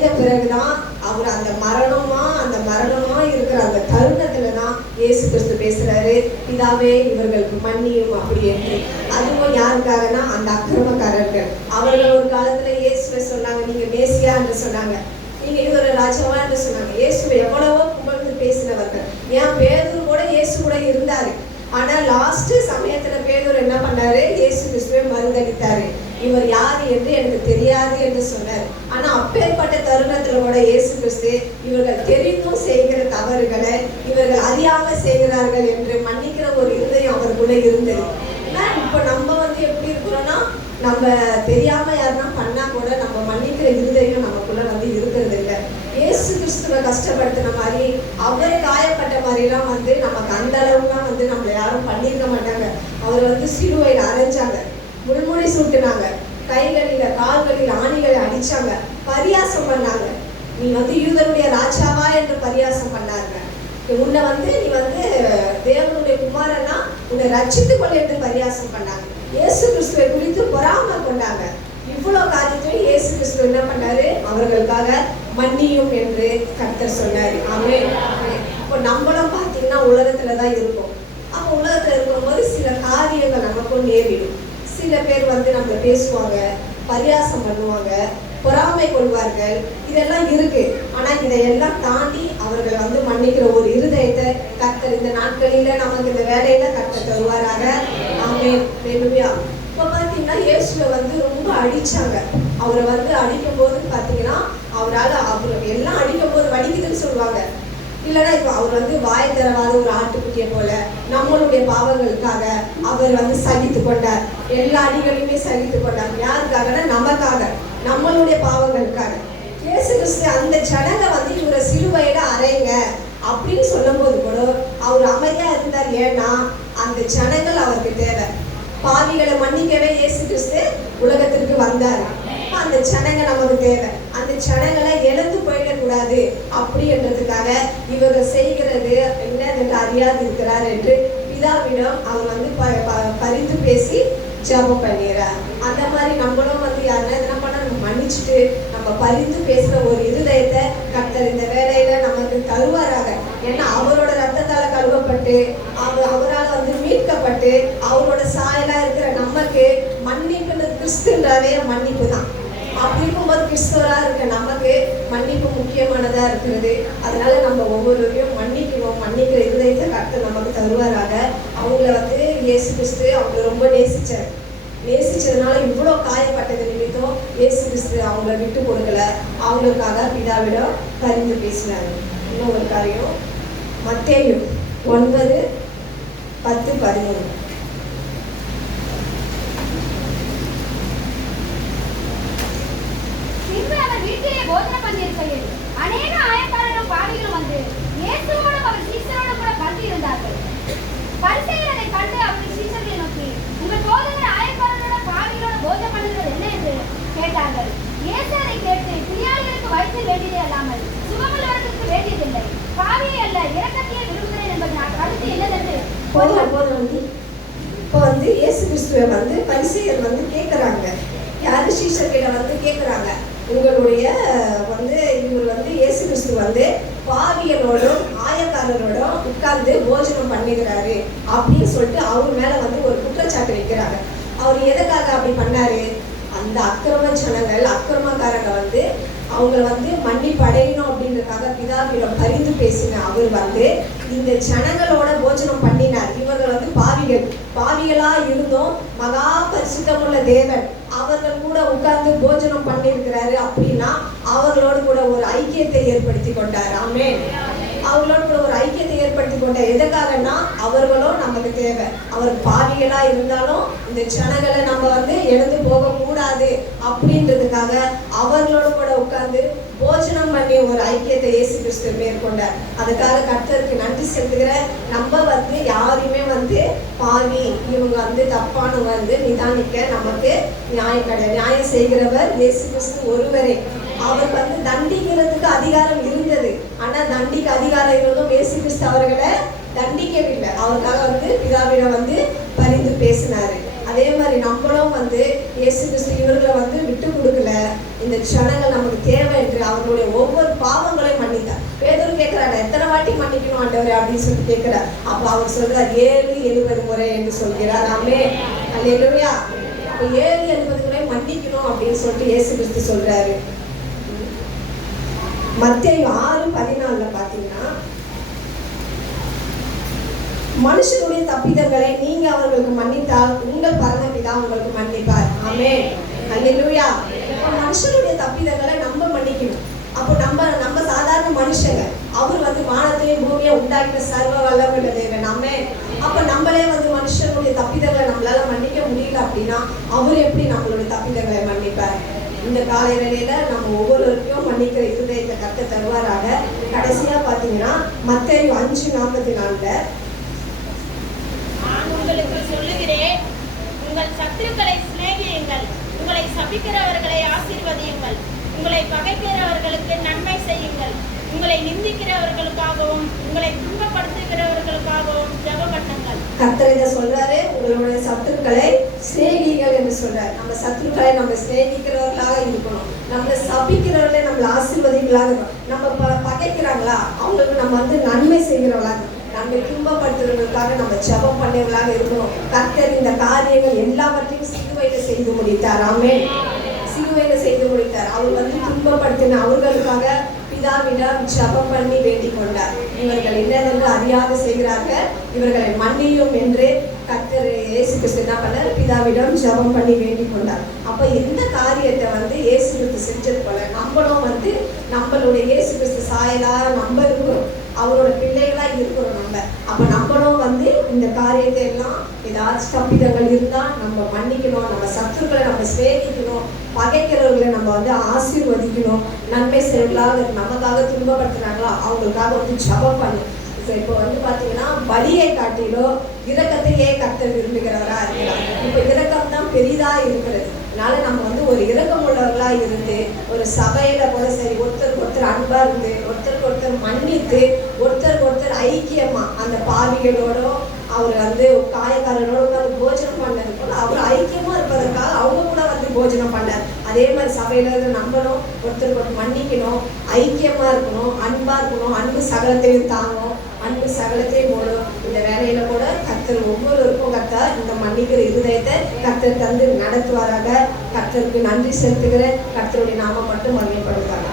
அடைந்த பிறகுதான் அவர் அந்த மரணமா இருக்கிற அந்த தருணத்துல தான் இயேசு கிறிஸ்து பேசுறாரு, பிதாவே இவர்களுக்கு மன்னியும் அப்படி என்று. அதுவும் யாருக்காகனா அந்த அக்கிரமக்காரர்கள். அவர்கள் ஒரு காலத்துல இயேசுவை சொன்னாங்க, நீங்க மேசியா என்று சொன்னாங்க, நீங்க இவர் ராஜாவா என்று சொன்னாங்க. இயேசுவை எவ்வளவோ புகழ்ந்து பேசினவர்கள். ஏன் பேதுரு கூட இயேசு கூட இருந்தாரு. ஆனா லாஸ்ட் சமயத்துல பேதுரு என்ன பண்ணாரு, இயேசு கிறிஸ்துவை மறுதலித்தாரு. இவர் யாரு என்று எனக்கு தெரியாது என்று சொன்னார். ஆனா அப்பேற்பட்ட தருணத்துல கூட இயேசு கிறிஸ்து இவர்கள் தெரிந்தும் செய்கிற தவறுகளை இவர்கள் அறியாம செய்கிறார்கள் என்று மன்னிக்கிற ஒரு இருதயம் அவருக்குள்ள இருந்தது. இப்ப நம்ம எப்படி இருக்கிறோம்னா, நம்ம தெரியாம யாருன்னா பண்ணா கூட நம்ம மன்னிக்கிற இருதயம் நமக்குள்ள இருக்கிறது இல்லை. இயேசு கிறிஸ்துவை கஷ்டப்படுத்தின மாதிரி, அவரை காயப்பட்ட மாதிரிலாம் நமக்கு அந்த அளவுலாம் நம்மளை யாரும் பண்ணியிருக்க மாட்டாங்க. அவர் சிலுவையில் அரைஞ்சாங்க, முள்முடி சூட்டுனாங்க, கைகளில கால்களில் ஆணிகளை அடிச்சாங்க, பரியாசம் பண்ணாங்க. நீ யூதருடைய ராஜாவா என்று பரியாசம் பண்ணாங்க. உன்னை நீ தேவனுடைய குமாரனா, உன்னை ரட்சித்துக் கொள் என்று பரியாசம் பண்ணாங்க. இயேசு கிறிஸ்துவை குறித்து பொறாமை கொண்டாங்க. இவ்வளவு காரியத்தையும் இயேசு கிறிஸ்து என்ன பண்ணாரு, அவர்களுக்காக மன்னியும் என்று கர்த்தர் சொன்னாரு. ஆமென். இப்போ நம்மளும் பார்த்தீங்கன்னா உலகத்துலதான் இருக்கோம். அப்போ உலகத்துல இருக்கும்போது சில காரியங்கள் நமக்கும் நேரிடும். சில பேர் நம்மள பேசுவாங்க, பரியாசம் பண்ணுவாங்க, பொறாமை கொள்வார்கள், இதெல்லாம் இருக்கு. ஆனா இதையெல்லாம் தாண்டி அவர்கள் மன்னிக்கிற ஒரு இருதயத்தை கர்த்தர் இந்த நாட்களில நமக்கு இந்த வேலையில கர்த்தர் தருவாராக. ஆமென். ஹல்லேலூயா. இப்போ பார்த்தீங்கன்னா இயேசுவை ரொம்ப அடிச்சாங்க. அவரை அடிக்கும் போது பார்த்தீங்கன்னா அவர் எல்லாம் அடிக்கும் போது வலிக்குதுன்னு சொல்லுவாங்க. இல்லைன்னா இப்போ அவர் வாய தரவாத ஒரு ஆட்டுக்குட்டியை போல நம்மளுடைய பாவங்களுக்காக அவர் சகித்து கொண்டார். எல்லா அடிகளையுமே சகித்து கொண்டார். யாருக்காகனா நமக்காக, நம்மளுடைய பாவங்களுக்காக. இயேசு கிறிஸ்து அந்த ஜனங்க இவரை சிலுவையில அறைங்க அப்படின்னு சொல்லும் போது கூட அவர் அமைதியா இருந்தார். ஏன்னா அந்த ஜனங்கள் அவருக்கு தேவை. பாவிகளை மன்னிக்கவே இயேசு கிறிஸ்து உலகத்திற்கு வந்தார். அந்த ஜனங்க நமக்கு தேவை. அந்த ஜனங்களை இழந்து போயிடக்கூடாது அப்படின்றதுக்காக இவர்கள் செய்கிறது என்னதென்று அறியாது இருக்கிறார் என்று பிதாவிடம் அவர் பரிந்து பேசி ஜெபம் பண்ணிடுறார். அந்த மாதிரி நம்மளும் யாருன்னா என்ன பண்ண மன்னிச்சுட்டு நம்ம பரிந்து பேசுற ஒரு இருதயத்தை கர்த்தர் இந்த வேலையில நமக்கு தருவாராக. ஏன்னா அவரோட ரத்தத்தால கழுவப்பட்டு அவரால் மீட்கப்பட்டு அவரோட சாயலா இருக்கிற நமக்கு மன்னிப்புன்னு கிறிஸ்துன்றாவே மன்னிப்பு தான். அப்படி இருக்கும்போது கிறிஸ்துவரா இருக்க நமக்கு மன்னிப்பு முக்கியமானதா இருக்கிறது. அதனால நம்ம ஒவ்வொருவரையும் மன்னிக்கணும். மன்னிக்கிற இருதயத்தை கர்த்தர் நமக்கு தருவாராக. அவங்கள இயேசு கிறிஸ்து அவங்களை ரொம்ப நேசிச்சதுனால இவ்வளோ காயப்பட்டது நிமித்தம் இயேசு கிறிஸ்து அவங்கள விட்டு கொடுக்கல. அவங்களுக்காக பிதாவிடம் பரிந்து பேசினாங்க. இன்னும் ஒரு காரியம், மத்தேயு 9:10-13. போதனை பண்ணியிருக்கையில் அநேக ஆயக்காரரும் பாவிகளும் இயேசுவோடும் அவர் சீசரோடும் கூட பந்தி இருந்தார்கள். பரிசேயர் அதை கண்டு அவருடைய சீசர்களை நோக்கி, உங்கள் போதகர் ஆயக்காரரோட பாவிகளோட போதனை பண்ணுகிறது என்ன என்று கேட்டார்கள். இயேசு அதை கேட்டு, பிரியாளிகளுக்கு வயிற்று வேண்டியதே அல்லாமல் சுகமுள்ளவர்களுக்கு வேண்டியதில்லை, பாவியை அல்ல இரக்கத்தையே விரும்புகிறேன் என்பது நான் கருத்து என்னதென்று இப்போ இயேசு கிறிஸ்துவை பரிசேயர் கேட்குறாங்க. யாரு சீசர்களை கேட்குறாங்க, உங்களுடைய இவர் இயேசு கிறிஸ்து பாவியலோடும் ஆயக்காரரோடும் உட்கார்ந்து போஜனம் பண்ணுகிறாரு அப்படின்னு சொல்லிட்டு அவர் மேல ஒரு குற்றச்சாட்டு வைக்கிறாங்க. அவர் எதுக்காக அப்படி பண்ணாரு, அந்த அக்கிரம ஜனங்கள் அக்கிரமக்காரங்க அவங்களை மன்னிப்பு அடையணும் அப்படின்றதுக்காக பிதாவிடம் பரிந்து பேசின அவர் இந்த ஜனங்களோட போஜனம் பண்ணினார். இவர்கள் பாவிகளா இருந்தும் மகா பரிசுத்தமுள்ள தேவன் அவர்கள் கூட உட்கார்ந்து போஜனம் பண்ணியிருக்கிறாரு அப்படின்னா அவர்களோடு கூட ஒரு ஐக்கியத்தை ஏற்படுத்தி கொண்டார். ஆமென். அவர்களோடு கூட ஒரு ஐக்கியத்தை ஏற்படுத்தி கொண்ட எதுக்காகனா அவர்களும் நமக்கு தேவை. அவர் பாவிகளா இருந்தாலும் இந்த ஜனங்களை நம்ம எழுந்து போக கூடாது அப்படின்றதுக்காக அவர்களோடு கூட உட்கார்ந்து போஜனம் பண்ணி ஒரு ஐக்கியத்தை இயேசு கிறிஸ்து மேற்கொண்டார். அதுக்காக கர்த்தருக்கு நன்றி செலுத்துகிற நம்ம யாரையுமே பாவி இவங்க தப்பானவங்க நிதானிக்க நமக்கு நியாயம் செய்கிறவர் இயேசு கிறிஸ்து ஒருவரே. அவர் தண்டிக்கிறதுக்கு அதிகாரம் இருந்தது. ஆனா தண்டிக்க அதிகாரம் இருந்தும் இயேசு கிறிஸ்து அவர்களை தண்டிக்கவில்லை. அவருக்காக பிதாவிடம் பரிந்து பேசினாரு. அதே அதே மாதிரி நம்மளும் வந்து இயேசு கிறிஸ்து இவர்களை வந்து விட்டு கொடுக்கல. இந்த க்ஷணங்கள் நமக்கு தேவை என்று அவர்களுடைய ஒவ்வொரு பாவங்களையும் மன்னித்தார். பேதுரு கேட்கிறாரு, எத்தனை வாட்டி மன்னிக்கணும் ஆண்டவரே அப்படின்னு சொல்லி கேட்கிறார். அப்ப அவர் சொல்றார் 7-70 முறை என்று சொல்கிறார். ஆமென், அல்லேலூயா. அப்ப 7-70 முறை மன்னிக்கணும் அப்படின்னு சொல்லிட்டு இயேசு கிறிஸ்து சொல்றாரு. மத்தேயு 6:14 பாத்தீங்கன்னா, மனுஷனுடைய தப்பிதங்களை நீங்க அவர்களுக்கு மன்னித்தால் உங்கள் பரமபிதா உங்களுக்கு மன்னிப்பார். ஆமென், அல்லேலூயா. மனுஷனுடைய தப்பிதங்களை நம்ம மன்னிக்கணும். அப்போ நம்ம சாதாரண மனுஷங்க, அவர் வந்து வானத்தையும் பூமியை உண்டாக்கின சர்வ வல்லமையுள்ள தேவன். ஆமென். அப்ப நம்மளே வந்து மனுஷனுடைய தப்பிதங்களை நம்மளால மன்னிக்க முடியல அப்படின்னா அவர் எப்படி நம்மளுடைய தப்பிதங்களை மன்னிப்பார்? இந்த காலை வேளையில நம்ம ஒவ்வொருவருக்கும் மன்னிக்கிற இருதயத்தை கர்த்தர் தருவாராக. கடைசியா பாத்தீங்கன்னா மத்தேயு 5:44, நான் உங்களுக்கு சொல்லுகிறேன், உங்கள் சத்துருக்களை சிநேகியுங்கள், உங்களை சபிக்கிறவர்களை ஆசீர்வதியுங்கள், உங்களை பகைக்கிறவர்களுக்கு நன்மை செய்யுங்கள், உங்களை நிந்திக்கிறவர்களுக்காகவும் உங்களை துன்பப்படுத்துகிறவர்களுக்காகவும் ஜெபம் பண்ணுங்கள். கர்த்தர் இதை சொல்றாரு, உங்களுடைய சத்துருக்களை சிநேகிகள் என்று சொல்றாரு. நம்ம சத்துருக்களை நம்ம சிநேகிக்கிறவர்களாக இருக்கணும். நம்மளை சபிக்கிறவர்களை நம்மளை ஆசீர்வதிகளாக இருக்கணும். நம்ம பகைக்கிறாங்களா அவங்களுக்கு நம்ம வந்து நன்மை செய்கிறவர்களாக, நம்மை துன்பப்படுத்துறவர்களுக்காக நம்ம ஜெபம் பண்ணவர்களாக இருக்கணும். கர்த்தர் இந்த காரியங்கள் எல்லாவற்றையும் சிலுவையில செய்து முடித்தார். ஆமென், சிலுவையில செய்து முடித்தார். அவர் வந்து துன்பப்படுத்தின அவர்களுக்காக பிதாவிடம் ஜெபம் பண்ணி வேண்டிக் கொண்டார். இவர்கள் என்னதென்று அறியாது செய்கிறார்கள், இவர்களை மன்னியும் என்று கர்த்தர் இயேசு கிறிஸ்து என்ன பண்ணார்? பிதாவிடம் ஜெபம் பண்ணி வேண்டிக் கொண்டார். அப்ப எந்த காரியத்தை வந்து இயேசு கிறிஸ்து செஞ்சது போல நம்மளும் வந்து நம்மளுடைய இயேசு கிறிஸ்து சாயலா நம்ம இருக்கிறோம், அவரோட பிள்ளைகளா இருக்கிறோம் நம்ம. அப்ப நம்மளும் வந்து இந்த காரியத்தை எல்லாம் ஏதாச்சும் தப்பிதங்கள் இருந்தா நம்ம மன்னிக்கணும். நம்ம சத்துருக்களை நம்ம சேவிக்கணும், பகைக்கிறவர்களை நம்ம வந்து ஆசீர்வதிக்கணும், நன்மை செய்வர்களாக நமக்காக துன்பப்படுத்துறாங்களா அவங்களுக்காக வந்து ஜெபம் பண்ணு. இப்போ வந்து பாத்தீங்கன்னா பலியை காட்டிலோ இரக்கத்தையே கர்த்தர் விரும்புகிறவரா இருக்கிறார். இப்போ இரக்கம் தான் பெரிதா இருக்கிறது. அதனால நம்ம வந்து ஒரு இரக்கம் உள்ளவர்களா இருந்து ஒரு சபையில கூட சரி ஒருத்தருக்கு ஒருத்தர் அன்பா இருந்து ஒருத்தருக்கு ஒருத்தர் மன்னித்து ஒருத்தருக்கு ஒருத்தர் ஐக்கியமா அந்த பாவிகளோட அவர் வந்து காயக்காரரோட உட்காந்து போஜனம் பண்ணது போல அவர் ஐக்கியமா இருப்பதற்காக அவங்க கூட வந்து போஜனம் பண்ணார். அதே மாதிரி சபையில இருந்து நம்மளும் ஒருத்தருக்கு ஒருத்தர் மன்னிக்கணும், ஐக்கியமா இருக்கணும், அன்பா இருக்கணும். அன்பு சகலத்தையும் தாங்கும், அன்பு சகலத்தையும் போடும். இந்த வேலையில கூட கர்த்தர் ஒவ்வொருவருக்கும் கர்த்தர் இந்த மன்னிக்கிற இருதயத்தை கர்த்தர் தந்து நடத்துவாராக. கர்த்தருக்கு நன்றி செலுத்துகிற கர்த்தருடைய நாமம் மட்டும் மகிமைப்படுவாங்க.